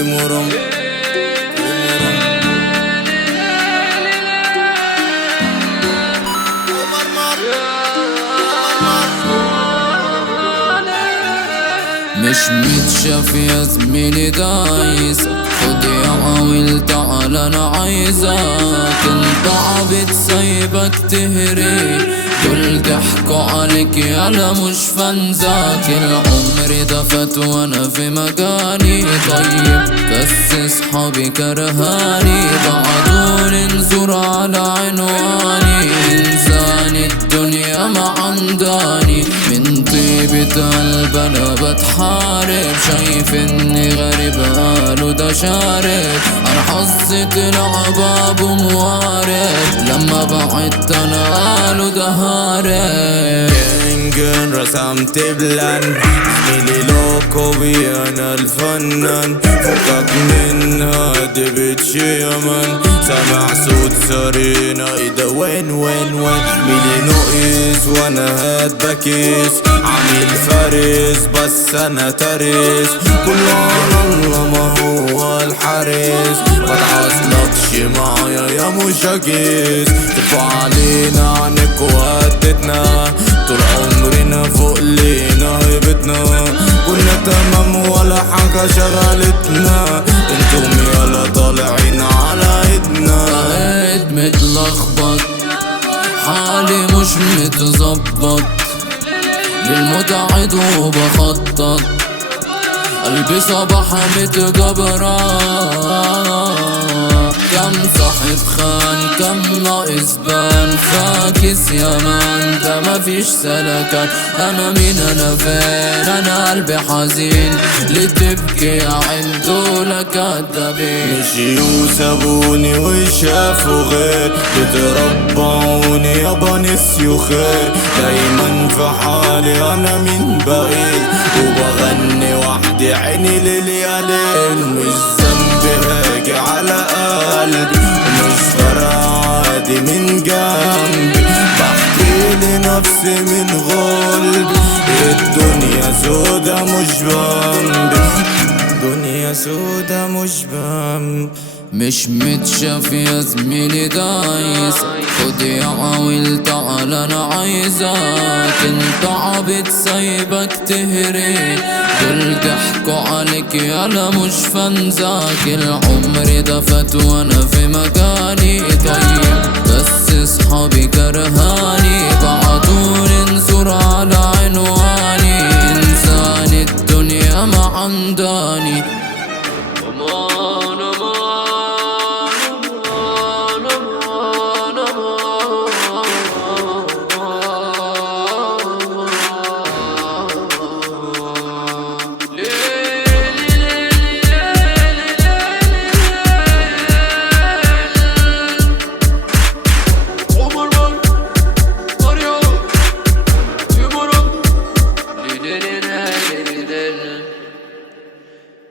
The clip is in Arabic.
تيمورم مش متشاف يا زميلي دايس، خد يا عويل تعال انا عايزك. انت عبد سايبك تهري، دول ضحكوا عليك يالا مش فنزاك. العمر ده فات وانا في مكاني طيب، بس صحابي كرهاني بعدوني انظر على عنواني. انسان الدنيا ما عنداني، من طيبة قلب انا بتحارب. شايف اني غريب قالوا ده شارب، انا حظي طلع باب موارد. لما بعدت انا قالوا ده هارب. كينجن رسمت بلان، زميلي لوكو بي انا الفنان. فكك منها دي بتشي يمن، سامع صوت سرينا ايه ده وين وين وين. زميلي نقيس وانا هاد بكيس، عامل فارس بس انا ترس. كله على الله ما هو الحارس، متعصلكش معايا يا مشاكيس. ترفع علينا عنك وهدتنا، طول عمرنا فوق لينا هيبتنا. كنا تمام ولا حاجة شغلتنا، انتم يالا طالعين على ايدنا. قاعد متلخبط حالي مش متظبط، للمتعد وبخطط قلبي صباح متجبران. كم صاحب خان كم ناقص بان، فاكس يا مان ده مفيش سلكان. انا مين انا فين انا قلبي حزين، ليه تبكي يا عين دول كدابين. مشيوا سابوني وشافوا غير، بتربعوني يابا نسيوا خير. دايما في حالي انا من بعيد، وبغني وحدي عيني لليالين. مش ذنبي هاجي على قلبي، مش فارقة عادي من جنبي. بحكي لنفسي من غلبي، الدنيا سودا مش بمبي، الدنيا سودا مش بمبي. مش متشاف يا زميلي دايس، خد يا عويل تعال انا عايزك. انت عبد سايبك تهري، دول ضحكوا عليك يالا مش فنزاك. العمر ده فات وانا في مكاني طيب، بس صحابي كرهاني بعدوني انظر على عنواني. انسان الدنيا ما عنداني.